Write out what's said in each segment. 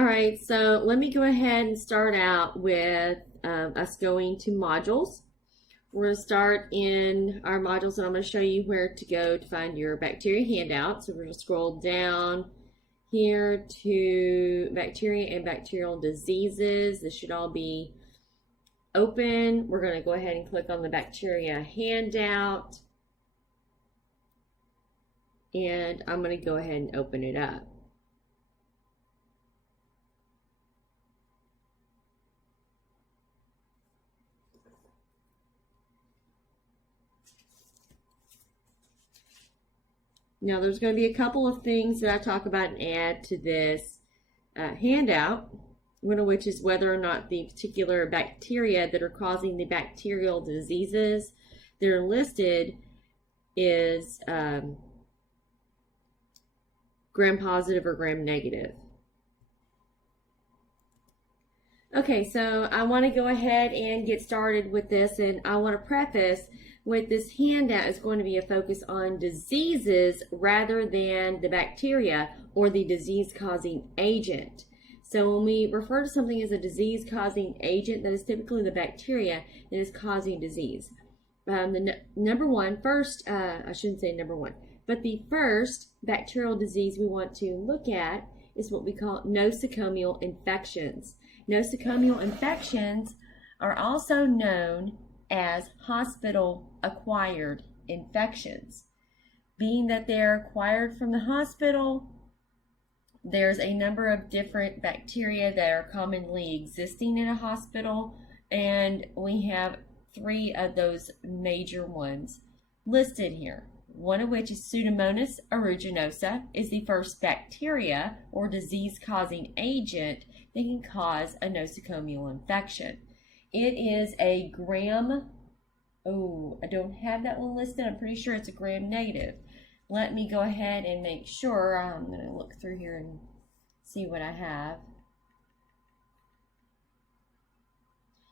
All right, so let me go ahead and start out with us going to modules. We're going to start in our modules, and I'm going to show you where to go to find your bacteria handout. So we're going to scroll down here to bacteria and bacterial diseases. This should all be open. We're going to go ahead and click on the bacteria handout, and I'm going to go ahead and open it up. Now, there's going to be a couple of things that I talk about and add to this handout, one of which is whether or not the particular bacteria that are causing the bacterial diseases that are listed is gram-positive or gram-negative. Okay, so I want to go ahead and get started with this, and I want to preface with this handout is going to be a focus on diseases rather than the bacteria or the disease-causing agent. So when we refer to something as a disease-causing agent, that is typically the bacteria that is causing disease. The number one, first, I shouldn't say number one, but the first bacterial disease we want to look at is what we call nosocomial infections. Nosocomial infections are also known as hospital-acquired infections. Being that they're acquired from the hospital, there's a number of different bacteria that are commonly existing in a hospital, and we have 3 of those major ones listed here. One of which is Pseudomonas aeruginosa, is the first bacteria or disease-causing agent that can cause a nosocomial infection. It is a gram, I don't have that one listed. I'm pretty sure it's a gram-negative. Let me go ahead and make sure. I'm going to look through here and see what I have.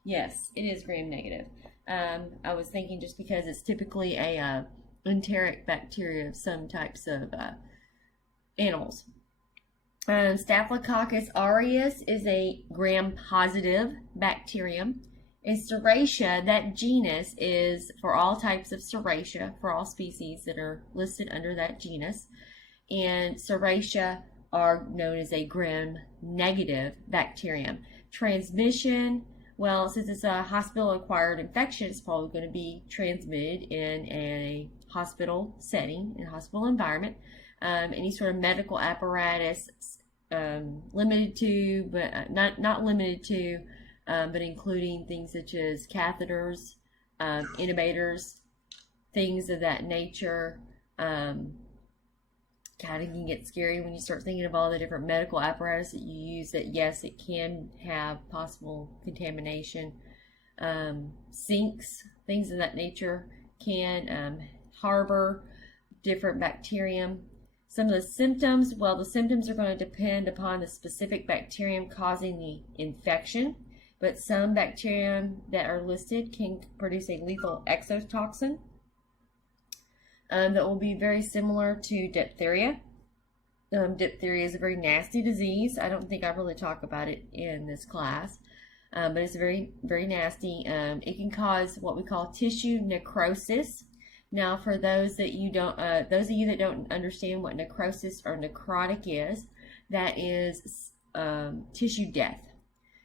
Yes, it is gram-negative. I was thinking just because it's typically a enteric bacteria of some types of animals. Staphylococcus aureus is a gram-positive bacterium. And Serratia, that genus is for all types of Serratia, for all species that are listed under that genus. And Serratia are known as a gram-negative bacterium. Transmission, well, since it's a hospital-acquired infection, it's probably going to be transmitted in a hospital setting, in a hospital environment. Any sort of medical apparatus, limited to, but not limited to, but including things such as catheters, intubators, things of that nature. Kind of can get scary when you start thinking of all the different medical apparatus that you use, that yes, it can have possible contamination. Sinks, things of that nature can harbor different bacterium. Some of the symptoms, well, the symptoms are going to depend upon the specific bacterium causing the infection, but some bacterium that are listed can produce a lethal exotoxin that will be very similar to diphtheria. Diphtheria is a very nasty disease. I don't think I really talk about it in this class, but it's very, very nasty. It can cause what we call tissue necrosis. Now, for those of you that don't understand what necrosis or necrotic is, that is tissue death.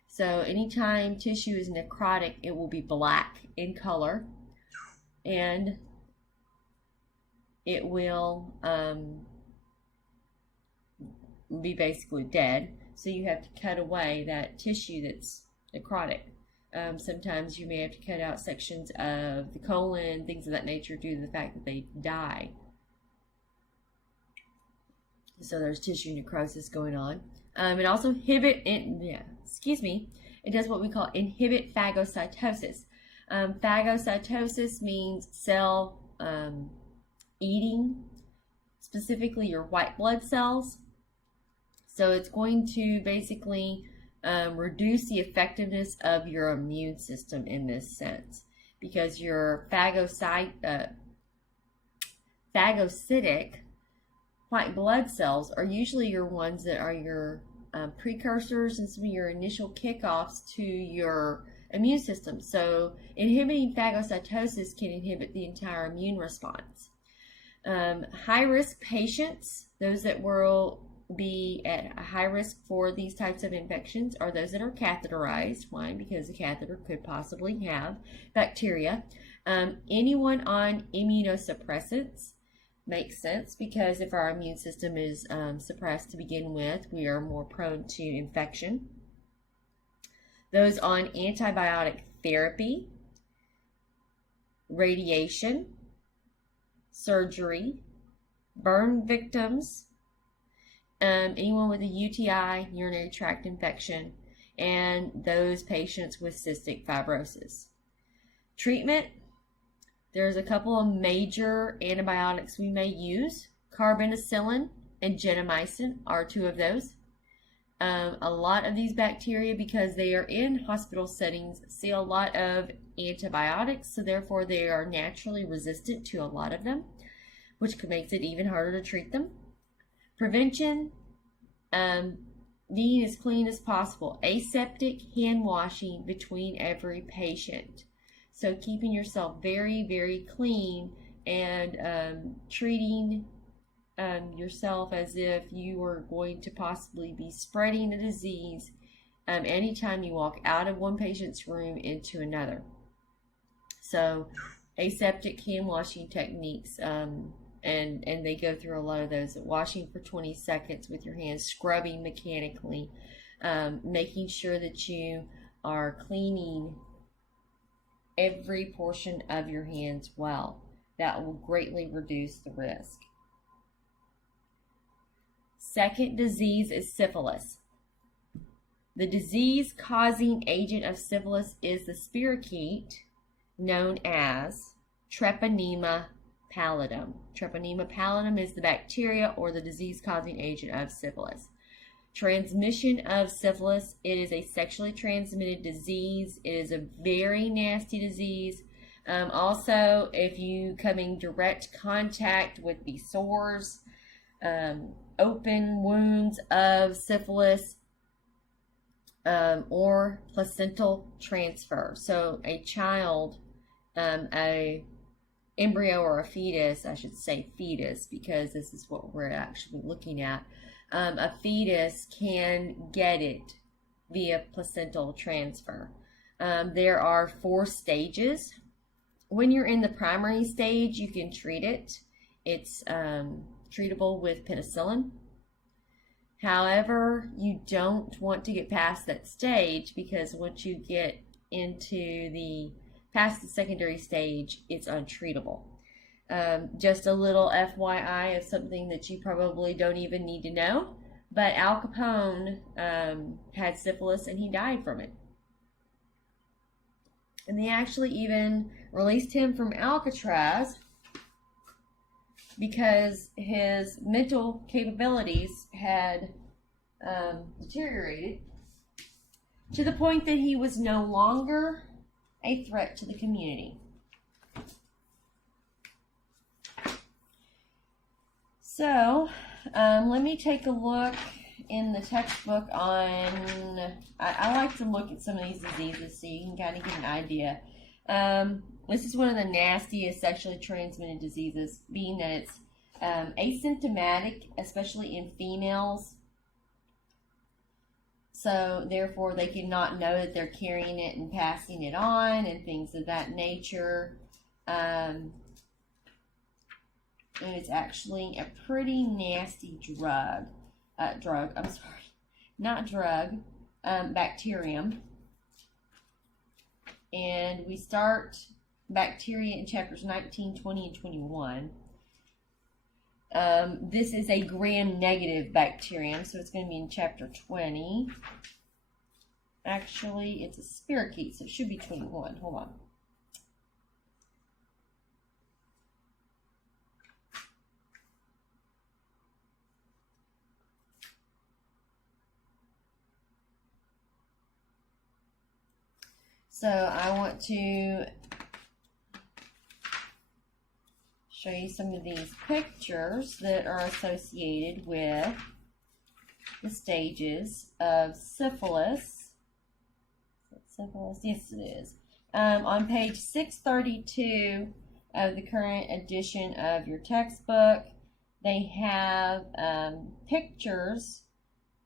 So anytime tissue is necrotic, it will be black in color, and it will be basically dead. So you have to cut away that tissue that's necrotic. Sometimes you may have to cut out sections of the colon, things of that nature, due to the fact that they die. So there's tissue necrosis going on. It also it does what we call inhibit phagocytosis. Phagocytosis means cell eating, specifically your white blood cells. So it's going to basically reduce the effectiveness of your immune system in this sense, because your phagocytic white blood cells are usually your ones that are your precursors and some of your initial kickoffs to your immune system. So inhibiting phagocytosis can inhibit the entire immune response. High-risk patients, those that will be at a high risk for these types of infections, are those that are catheterized. Why? Because the catheter could possibly have bacteria. Anyone on immunosuppressants makes sense, because if our immune system is suppressed to begin with, we are more prone to infection. Those on antibiotic therapy, radiation, surgery, burn victims, anyone with a UTI, urinary tract infection, and those patients with cystic fibrosis. Treatment, there's a couple of major antibiotics we may use. Carbapenem and gentamicin are two of those. A lot of these bacteria, because they are in hospital settings, see a lot of antibiotics, so therefore they are naturally resistant to a lot of them, which makes it even harder to treat them. Prevention, being as clean as possible. Aseptic hand washing between every patient. So keeping yourself very, very clean and treating yourself as if you were going to possibly be spreading the disease anytime you walk out of one patient's room into another. So aseptic hand washing techniques, and they go through a lot of those. Washing for 20 seconds with your hands, scrubbing mechanically, making sure that you are cleaning every portion of your hands well. That will greatly reduce the risk. Second disease is syphilis. The disease-causing agent of syphilis is the spirochete known as Treponema pallidum. Treponema pallidum is the bacteria or the disease-causing agent of syphilis. Transmission of syphilis, it is a sexually transmitted disease. It is a very nasty disease. Also, if you come in direct contact with the sores, open wounds of syphilis, or placental transfer. So a child, a embryo or a fetus, I should say fetus, because this is what we're actually looking at. A fetus can get it via placental transfer. There are 4 stages. When you're in the primary stage, you can treat it. It's treatable with penicillin. However, you don't want to get past that stage, because once you get into past the secondary stage, it's untreatable. Just a little FYI of something that you probably don't even need to know, but Al Capone had syphilis and he died from it. And they actually even released him from Alcatraz because his mental capabilities had deteriorated to the point that he was no longer a threat to the community. So, let me take a look in the textbook on, I like to look at some of these diseases so you can kind of get an idea. This is one of the nastiest sexually transmitted diseases, being that it's asymptomatic, especially in females. So, therefore, they cannot know that they're carrying it and passing it on and things of that nature. And it's actually a pretty nasty bacterium. And we start bacteria in chapters 19, 20, and 21. This is a gram-negative bacterium, so it's going to be in chapter 20. Actually, it's a spirochete, so it should be 21. Hold on. So I want to show you some of these pictures that are associated with the stages of syphilis. Syphilis, yes it is. On page 632 of the current edition of your textbook, they have pictures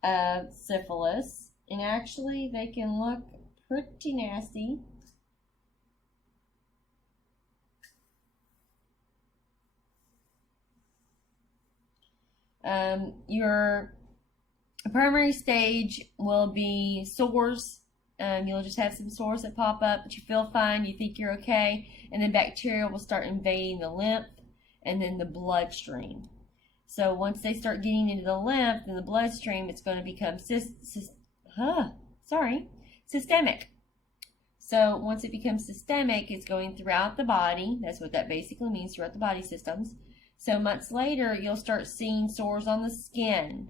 of syphilis, and actually they can look pretty nasty. Your primary stage will be sores. You'll just have some sores that pop up, but you feel fine, you think you're okay, and then bacteria will start invading the lymph and then the bloodstream. So once they start getting into the lymph and the bloodstream, it's going to become systemic. So once it becomes systemic, it's going throughout the body. That's what that basically means, throughout the body systems. So months later, you'll start seeing sores on the skin.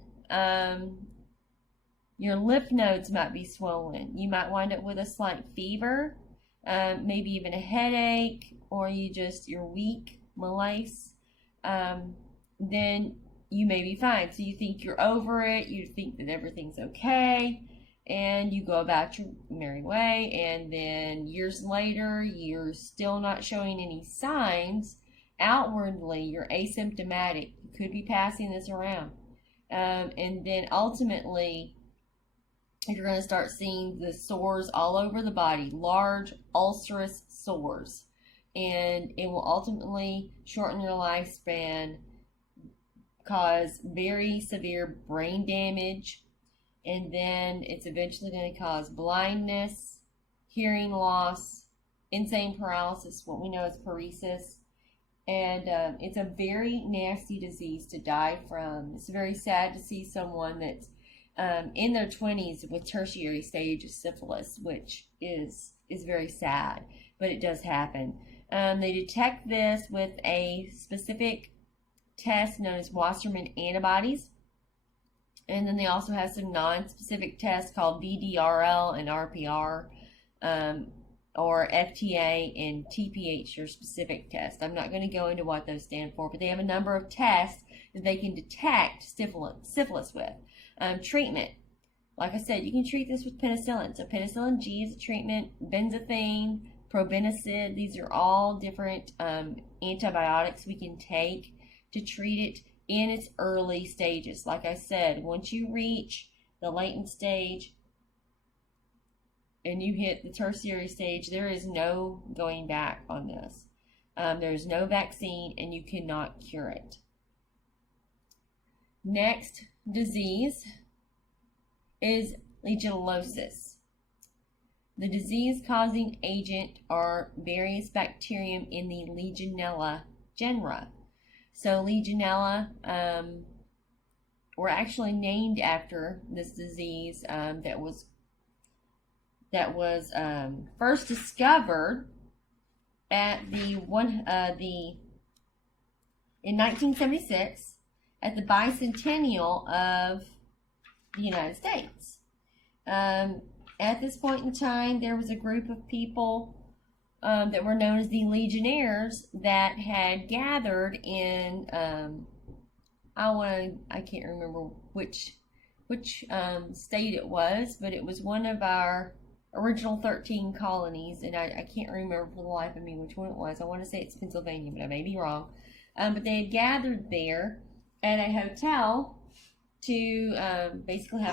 Your lymph nodes might be swollen. You might wind up with a slight fever, maybe even a headache, or you're weak, malaise. Then you may be fine. So you think you're over it, you think that everything's okay, and you go about your merry way, and then years later, you're still not showing any signs. Outwardly, you're asymptomatic. You could be passing this around. And then ultimately, you're going to start seeing the sores all over the body, large ulcerous sores. And it will ultimately shorten your lifespan, cause very severe brain damage, and then it's eventually going to cause blindness, hearing loss, insane paralysis, what we know as paresis. And it's a very nasty disease to die from. It's very sad to see someone that's in their 20s with tertiary stage of syphilis, which is very sad, but it does happen. They detect this with a specific test known as Wassermann antibodies. And then they also have some non-specific tests called VDRL and RPR, or FTA and TPH, or specific tests. I'm not going to go into what those stand for, but they have a number of tests that they can detect syphilis with. Treatment. Like I said, you can treat this with penicillin. So penicillin G is a treatment, benzathine, probenecid. These are all different antibiotics we can take to treat it in its early stages. Like I said, once you reach the latent stage and you hit the tertiary stage, there is no going back on this. There is no vaccine, and you cannot cure it. Next disease is legionellosis. The disease-causing agent are various bacterium in the Legionella genera. So Legionella were actually named after this disease that was first discovered at in 1976 at the bicentennial of the United States. At this point in time, there was a group of people that were known as the Legionnaires that had gathered in I can't remember which state it was, but it was one of our original 13 colonies, and I can't remember for the life of me which one it was. I want to say it's Pennsylvania, but I may be wrong. But they had gathered there at a hotel to basically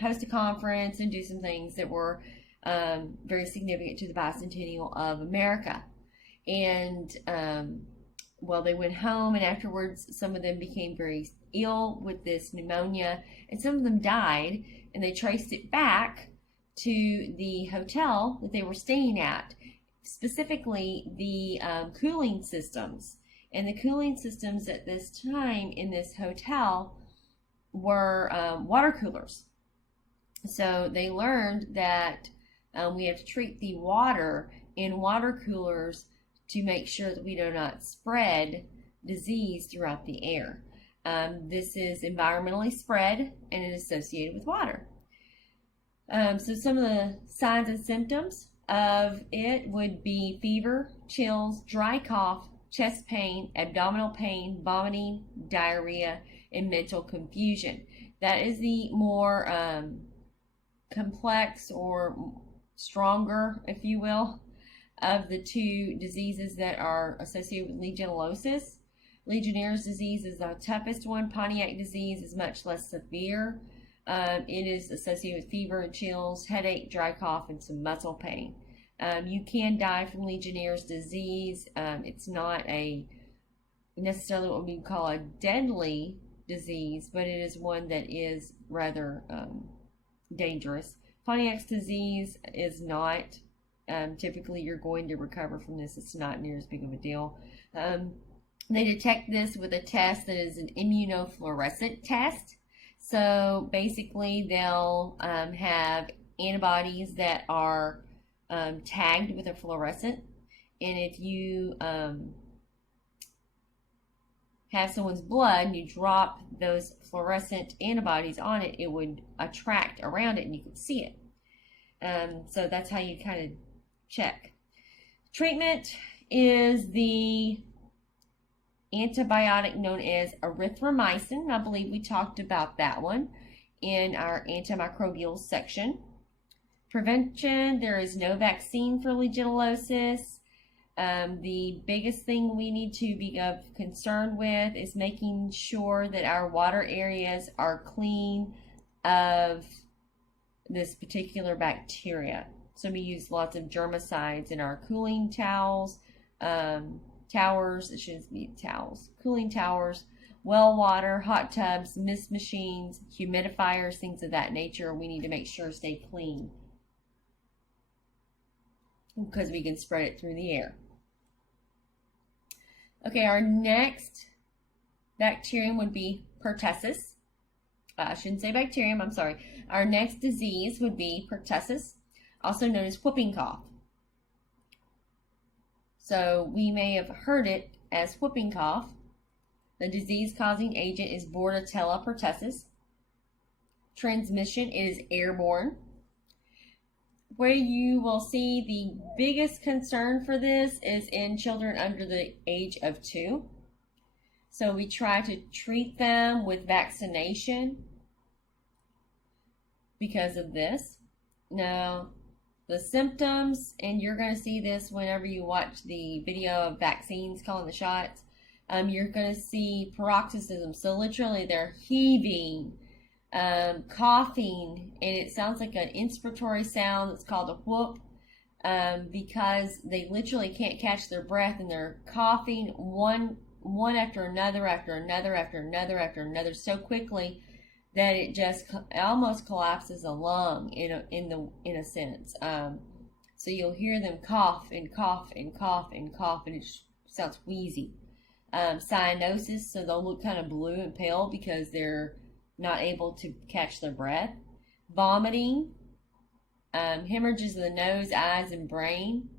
host a conference and do some things that were very significant to the bicentennial of America. And they went home, and afterwards some of them became very ill with this pneumonia, and some of them died, and they traced it back to the hotel that they were staying at, specifically the cooling systems. And the cooling systems at this time in this hotel were water coolers. So they learned that we have to treat the water in water coolers to make sure that we do not spread disease throughout the air. This is environmentally spread, and it is associated with water. So some of the signs and symptoms of it would be fever, chills, dry cough, chest pain, abdominal pain, vomiting, diarrhea, and mental confusion. That is the more complex or stronger, if you will, of the two diseases that are associated with legionellosis. Legionnaire's disease is the toughest one. Pontiac disease is much less severe. It is associated with fever and chills, headache, dry cough, and some muscle pain. You can die from Legionnaire's disease. It's not necessarily what we call a deadly disease, but it is one that is rather dangerous. Pontiac's disease is not. Typically, you're going to recover from this. It's not near as big of a deal. They detect this with a test that is an immunofluorescent test. So basically, they'll have antibodies that are tagged with a fluorescent. And if you have someone's blood and you drop those fluorescent antibodies on it, it would attract around it and you could see it. So that's how you kind of check. Treatment is the antibiotic known as erythromycin. I believe we talked about that one in our antimicrobial section. Prevention, there is no vaccine for legionellosis. The biggest thing we need to be concerned with is making sure that our water areas are clean of this particular bacteria. So we use lots of germicides in our cooling towels, towers, it shouldn't be towels, cooling towers, well water, hot tubs, mist machines, humidifiers, things of that nature. We need to make sure stay clean because we can spread it through the air. Okay, our next bacterium would be pertussis. I shouldn't say bacterium, I'm sorry. Our next disease would be pertussis, also known as whooping cough. So we may have heard it as whooping cough. The disease-causing agent is Bordetella pertussis. Transmission is airborne. Where you will see the biggest concern for this is in children under the age of 2. So we try to treat them with vaccination because of this. Now, the symptoms, and you're going to see this whenever you watch the video of vaccines calling the shots, you're going to see paroxysm. So literally they're heaving, coughing, and it sounds like an inspiratory sound that's called a whoop, because they literally can't catch their breath and they're coughing one after another so quickly that it just almost collapses a lung in a sense. So you'll hear them cough and cough and cough and cough, and it just sounds wheezy. Cyanosis, so they'll look kind of blue and pale because they're not able to catch their breath. Vomiting, hemorrhages of the nose, eyes, and brain.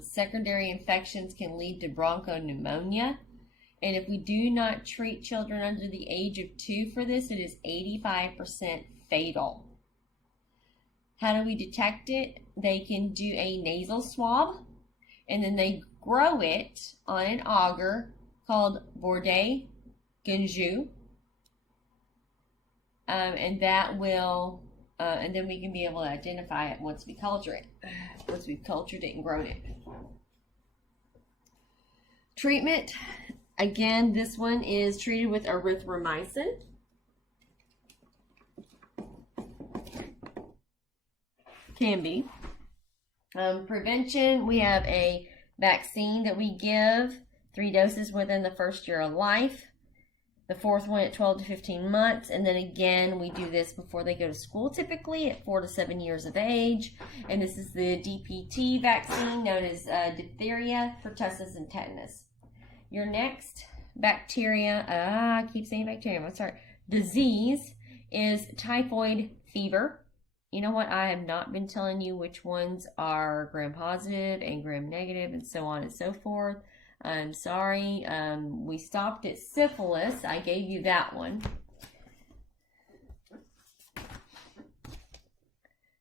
Secondary infections can lead to bronchopneumonia. And if we do not treat children under the age of 2 for this, it is 85% fatal. How do we detect it? They can do a nasal swab, and then they grow it on an auger called Bordet Gunju. And that will, and then we can be able to identify it once we culture it. Once we've cultured it and grown it. Treatment. Again, this one is treated with erythromycin. Can be. Prevention, we have a vaccine that we give 3 doses within the first year of life. The 4th one at 12 to 15 months. And then again, we do this before they go to school, typically at 4 to 7 years of age. And this is the DPT vaccine, known as diphtheria, pertussis, and tetanus. Your next bacteria, I keep saying bacterium, I'm sorry, disease is typhoid fever. You know what? I have not been telling you which ones are gram-positive and gram-negative and so on and so forth. I'm sorry. We stopped at syphilis. I gave you that one.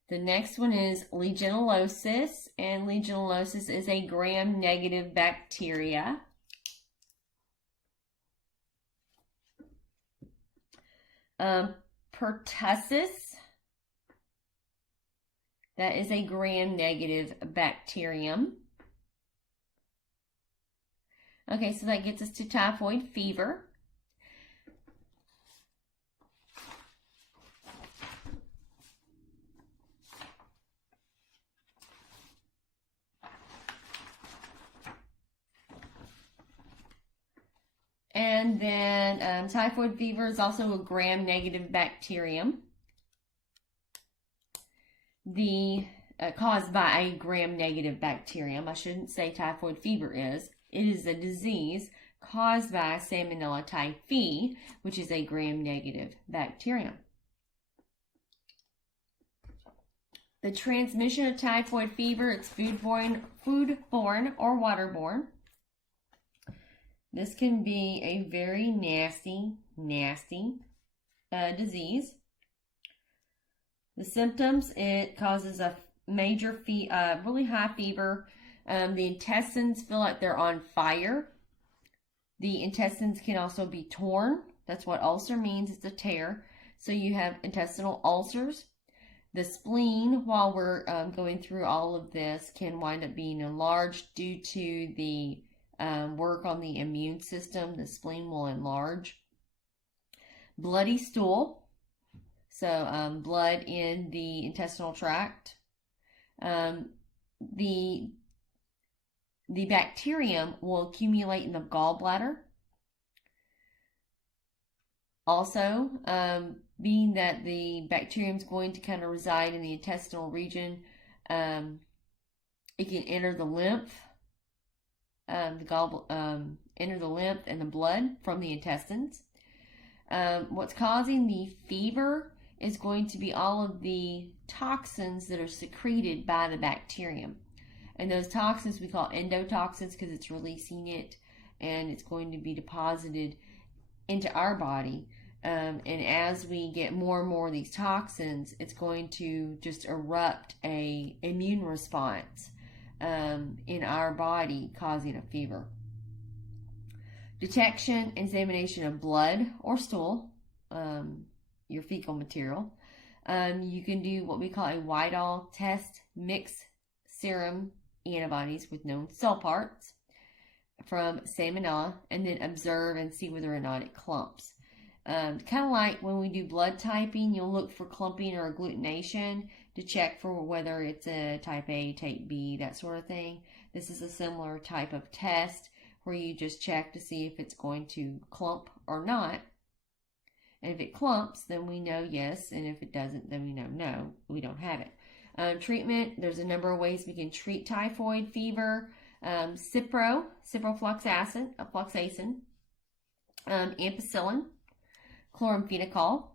The next one is legionellosis, and legionellosis is a gram-negative bacteria. Pertussis, that is a gram-negative bacterium. Okay, so that gets us to typhoid fever. And then typhoid fever is also a gram-negative bacterium. Caused by a gram-negative bacterium. I shouldn't say typhoid fever is. It is a disease caused by Salmonella typhi, which is a gram-negative bacterium. The transmission of typhoid fever, it's foodborne or waterborne. This can be a very nasty disease. The symptoms, it causes a major really high fever. The intestines feel like they're on fire. The intestines can also be torn. That's what ulcer means, it's a tear. So you have intestinal ulcers. The spleen, while we're going through all of this, can wind up being enlarged due to the work on the immune system. The spleen will enlarge. Bloody stool, so blood in the intestinal tract. The bacterium will accumulate in the gallbladder. Also, being that the bacterium is going to kind of reside in the intestinal region, it can enter the lymph. Enter the lymph and the blood from the intestines. What's causing the fever is going to be all of the toxins that are secreted by the bacterium. And those toxins we call endotoxins because it's releasing it and it's going to be deposited into our body. And as we get more and more of these toxins, it's going to just erupt an immune response in our body, causing a fever. Detection, examination of blood or stool, your fecal material. You can do what we call a Widal test, mix serum antibodies with known cell parts from Salmonella, and then observe and see whether or not it clumps. Kind of like when we do blood typing, you'll look for clumping or agglutination to check for whether it's a type A, type B, that sort of thing. This is a similar type of test where you just check to see if it's going to clump or not. And if it clumps, then we know yes, and if it doesn't, then we know no, we don't have it. Treatment, there's a number of ways we can treat typhoid fever. Ciprofloxacin, ampicillin, chloramphenicol.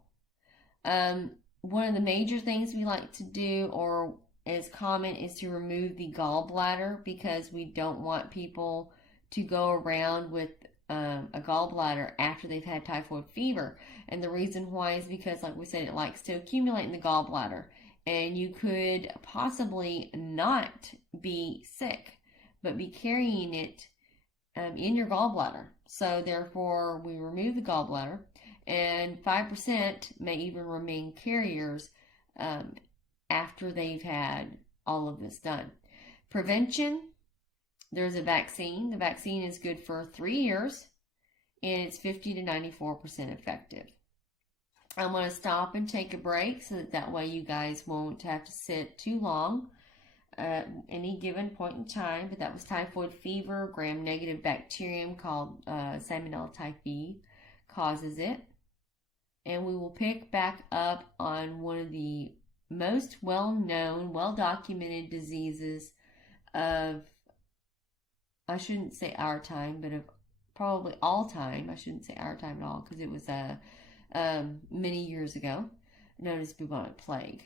One of the major things we like to do, or is common, is to remove the gallbladder because we don't want people to go around with a gallbladder after they've had typhoid fever. And the reason why is because, like we said, it likes to accumulate in the gallbladder. And you could possibly not be sick, but be carrying it in your gallbladder. So therefore, we remove the gallbladder. And 5% may even remain carriers after they've had all of this done. Prevention, there's a vaccine. The vaccine is good for 3 years, and it's 50 to 94% effective. I'm going to stop and take a break so that way you guys won't have to sit too long at any given point in time. But that was typhoid fever, gram-negative bacterium called Salmonella typhi causes it. And we will pick back up on one of the most well-known, well-documented diseases of, I shouldn't say our time, but of probably all time. I shouldn't say our time at all because it was many years ago, known as bubonic plague.